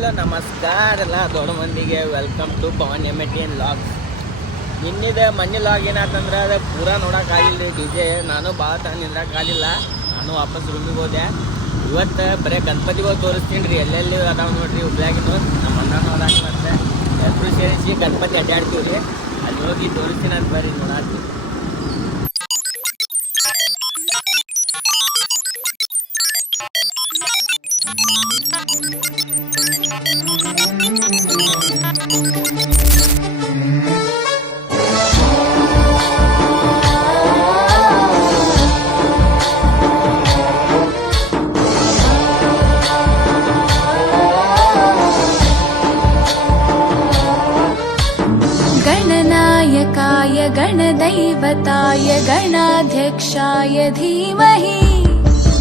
Hello ನಮಸ್ಕಾರ ಎಲ್ಲ ದೊಡ್ಡ ಮಂದಿಗೆ ವೆಲ್ಕಮ್ ಟು ಪವನ್ ಎಮ್18 ಲಾಗ್ಸ್. ಇನ್ನಿದೆ ಮಣ್ಣಿ ಲಾಗ್ ಏನಾತಂದ್ರೆ ಅದು ಪೂರಾ ನೋಡೋಕ್ಕಾಗಿಲ್ಲ ಡಿಜೆ. ನಾನು ಭಾಳ ತನ ನಿಂದ್ರಕ್ಕಾಗಿಲ್ಲ, ನಾನು ವಾಪಸ್ ರೂಮಿಗೆ ಹೋದೆ. ಇವತ್ತು ಬರೀ ಗಣಪತಿಗಳು ತೋರಿಸ್ತೀನಿ ರೀ, ಎಲ್ಲೆಲ್ಲಿ ಅದಾವ ನೋಡ್ರಿ ಹುಬ್ಳ್ಯಾಗಿನೂ. ನಮ್ಮ ಅಣ್ಣನವ್ರಾಗ ಮತ್ತೆ ಎಲ್ಲರೂ ಸೇರಿಸಿ ಗಣಪತಿ ಅಡ್ಡಾಡ್ತೀವಿ ರೀ. ಅಲ್ಲಿ ಹೋಗಿ ತೋರಿಸ್ತೀನಿ ಅಂತ ಬರ್ರಿ ನೋಡಾಡ್ತೀವಿ. गणनायकाय गणदैवताय गणाध्यक्षाय धीमहि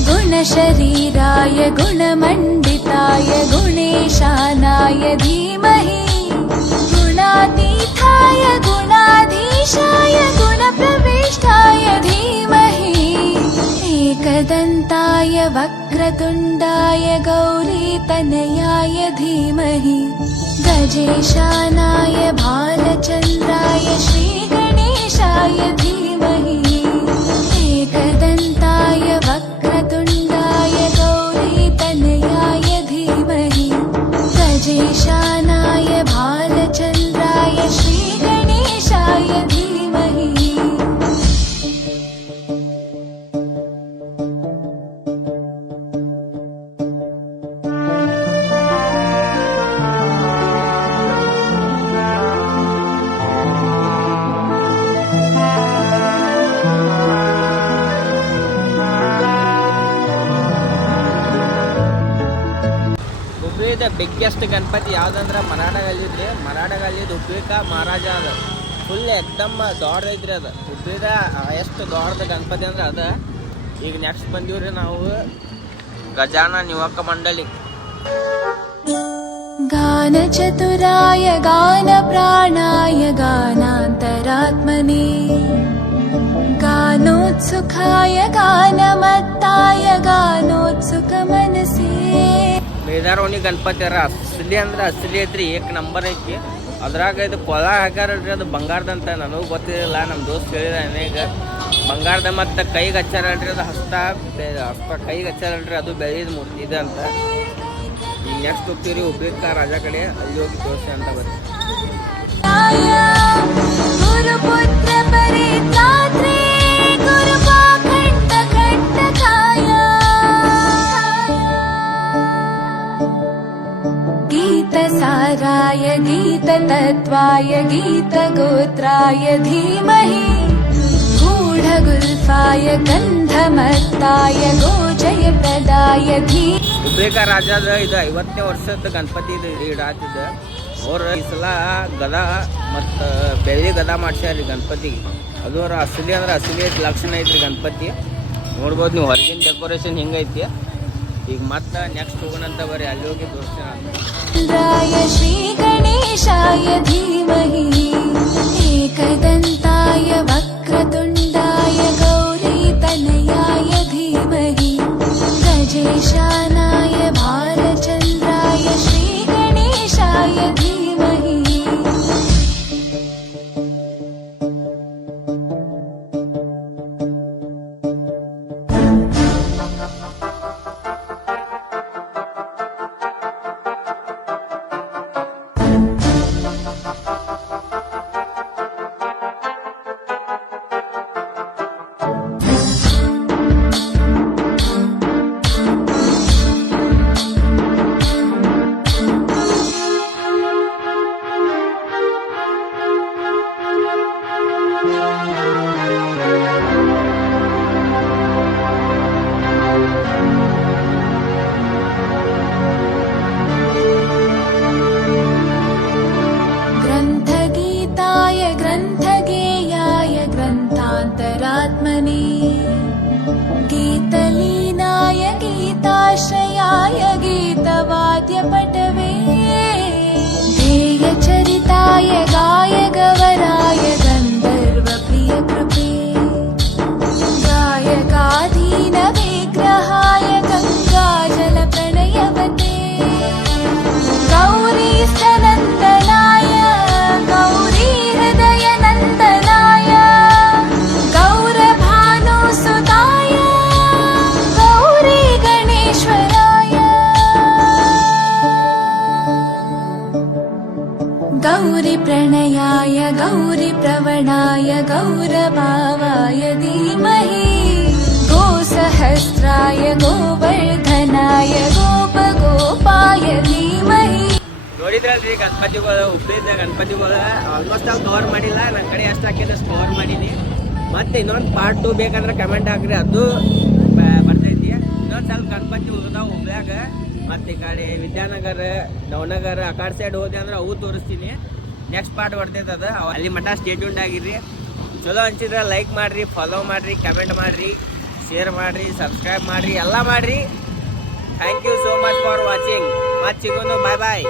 गुणशरीराय गुणमण्डिताय गुणेशानाय धीमहि गुणातीताय गुणाधीशाय गुणप्रविष्टाय धीमहि एकदन्ताय वक्रतुण्डाय गौरीतनयाय धीमहि गजेशानाय भालचन्द्राय श्रीगणेशाय धीमहि एकदन्ताय वक्रतुण्डाय गौरीतनयाय धीमहि गजेशानाय भालचन्द्राय श्रीगणेशाय धीमहि. ಹುಬ್ಳಿದ ಬಿಗ್ಗೆಸ್ಟ್ ಗಣಪತಿ ಯಾವುದಂದ್ರೆ ಮರಾಠಗಲ್ಲಿದ್ರಿ. ಮರಾಠಗಲ್ಲಿದ್ದು ಹುಬ್ಳಿಕ ಮಹಾರಾಜ ಅದ. ಫುಲ್ ಎಕ್ದಮ್ ದೊಡ್ಡದೈತ್ರಿ ಅದು. ಹುಬ್ಳಿದ ಎಷ್ಟು ದೊಡ್ಡದ ಗಣಪತಿ ಅಂದ್ರೆ ಅದ. ಈಗ ನೆಕ್ಸ್ಟ್ ಬಂದೀವ್ರಿ ನಾವು ಗಜಾನನ ಯುವಕ ಮಂಡಳಿ. गान चतुराय गान प्राणाय गानान्तरात्मने गानोत्सुकाय गानमत्ताय गानोत्सुकमनसे. ಬೇದಾರೋನಿ ಗಣಪತಿ ಅರ ಅಸಲಿ ಅಂದ್ರೆ ಅಸಲಿ ಐತ್ರಿ, ಏಕ್ ನಂಬರ್ ಐತಿ. ಅದ್ರಾಗ ಇದು ಕೊಳ ಹಾಕ್ಯಾರಲ್ರಿ, ಅದು ಬಂಗಾರದಂತ. ನನಗೂ ಗೊತ್ತಿರಲಿಲ್ಲ, ನಮ್ಮ ದೋಸ್ತ್ ಹೇಳಿದ ನನಗ ಬಂಗಾರದ. ಮತ್ತು ಕೈಗೆ ಹಚ್ಚಾರಲ್ರಿ, ಅದು ಹಸ್ತ ಕೈಗೆ ಹಚ್ಚಾರಲ್ರಿ, ಅದು ಬೆಳೆದ ಮೂರ್ತಿ ಇದೆ ಅಂತ. ಈಗ ನೆಕ್ಸ್ಟ್ ಹೋಗ್ತೀವಿ ಹುಬ್ಳಿಕ ರಾಜ ಕಡೆ, ಅಲ್ಲಿ ಹೋಗಿ ತೋರಿಸಿ ಅಂತ ಬರ್ರಿ. गुरुपुत्र परित्रात्रे गुरुपाखण्ड खण्डकाय गीतसाराय गीततत्त्वाय गीतगोत्राय धीमहि गूढगुल्फाय गन्धमत्ताय गोजयप्रदाय धीमहि. ಹುಬ್ಳಿಕ ರಾಜದ ಇದು 50ನೇ ವರ್ಷದ ಗಣಪತಿ ಇದು ಇಡಾತಿದ್ದ. ಅವ್ರು ಈ ಸಲ ಗದಾ ಮತ್ತು ಬೆಳ್ಳಿ ಗದಾ ಮಾಡ್ಸ್ಯಾರ ಗಣಪತಿಗೆ. ಅದು ಅವ್ರ ಅಸಲಿ ಅಂದ್ರೆ ಅಸಲಿ ಲಕ್ಷಣ ಐತ್ರಿ ಗಣಪತಿ. ನೋಡ್ಬೋದು ನೀವು, ಹೊರಗಿನ ಡೆಕೋರೇಷನ್ ಹಿಂಗೈತಿ. ಈಗ ಮತ್ತೆ ನೆಕ್ಸ್ಟ್ ಹೋಗೋಣಂತ ಬರ್ರಿ, ಅಲ್ಲಿ ಹೋಗಿ ತೋರಿಸ್ತೀನಿ. ಶ್ರೀ ಗಣೇಶಾಯ ಧೀಮಹಿ ಏಕದಂತಾಯ ವಕ್ರತುಂಡಾಯ ಗೌರೀತನಯಾಯ ಧೀಮಹಿ ಗಜೇಶಾನಾಯ ಭಾಲಚಂದ್ರಾಯ ಶ್ರೀ ಗಣೇಶಾಯ ಧೀಮಹಿ. ग्रन्थगीताय ग्रन्थगेयाय ग्रन्थान्तरात्मने गीतलीनाय गीताश्रयाय गीतवाद्यपटवे ध्येयचरिताय गायगवराय गन्धर्वप्रियकृपे गायकाधीनविग्रहाय गङ्गाजलप्रणयवते गौरभावाय धीमहि गोसहस्राय गोवर्धनाय गोपगोपाय धीमहि. ನೋಡಿದ್ರಲ್ರಿ ಗಣಪತಿಗಳು, ಹುಬ್ಳಿದ ಗಣಪತಿಗಳು ಆಲ್ಮೋಸ್ಟ್ ಅಲ್ಲಿ ಕವರ್ ಮಾಡಿಲ್ಲ. ನನ್ನ ಕಡೆ ಎಷ್ಟು ಹಾಕಿದ್ರೆ ಅಷ್ಟು ಕವರ್ ಮಾಡೀನಿ. ಮತ್ತೆ ಇನ್ನೊಂದು ಪಾರ್ಟ್ 2 ಬೇಕಂದ್ರೆ ಕಮೆಂಟ್ ಹಾಕ್ರಿ, ಅದು ಬರ್ತೈತಿ. ಇನ್ನೊಂದು ಸ್ವಲ್ಪ ಗಣಪತಿ ಉಳಿದಾವ ಹುಬ್ಳ್ಯಾಗ. ಮತ್ತು ಈ ಕಡೆ ವಿದ್ಯಾನಗರ, ನವನಗರ ಆ ಕಡೆ ಸೈಡ್ ಹೋದೆ ಅಂದ್ರೆ ಅವು ತೋರಿಸ್ತೀನಿ. ನೆಕ್ಸ್ಟ್ ಪಾರ್ಟ್ ಬರ್ತೈತೆ ಅದು. ಅಲ್ಲಿ ಮಟ್ಟ ಸ್ಟೇಟ್ಯೂನ್ ಆಗಿರ್ರಿ. ಚಲೋ ಅನ್ಸಿದ್ರೆ ಲೈಕ್ ಮಾಡಿರಿ, ಫಾಲೋ ಮಾಡಿರಿ, ಕಮೆಂಟ್ ಮಾಡಿರಿ, ಶೇರ್ ಮಾಡಿರಿ, ಸಬ್ಸ್ಕ್ರೈಬ್ ಮಾಡಿರಿ, ಎಲ್ಲ ಮಾಡಿರಿ. Thank you so much for watching. ಮತ್ತೆ ಸಿಗೋಣ. ಬಾಯ್ ಬಾಯ್.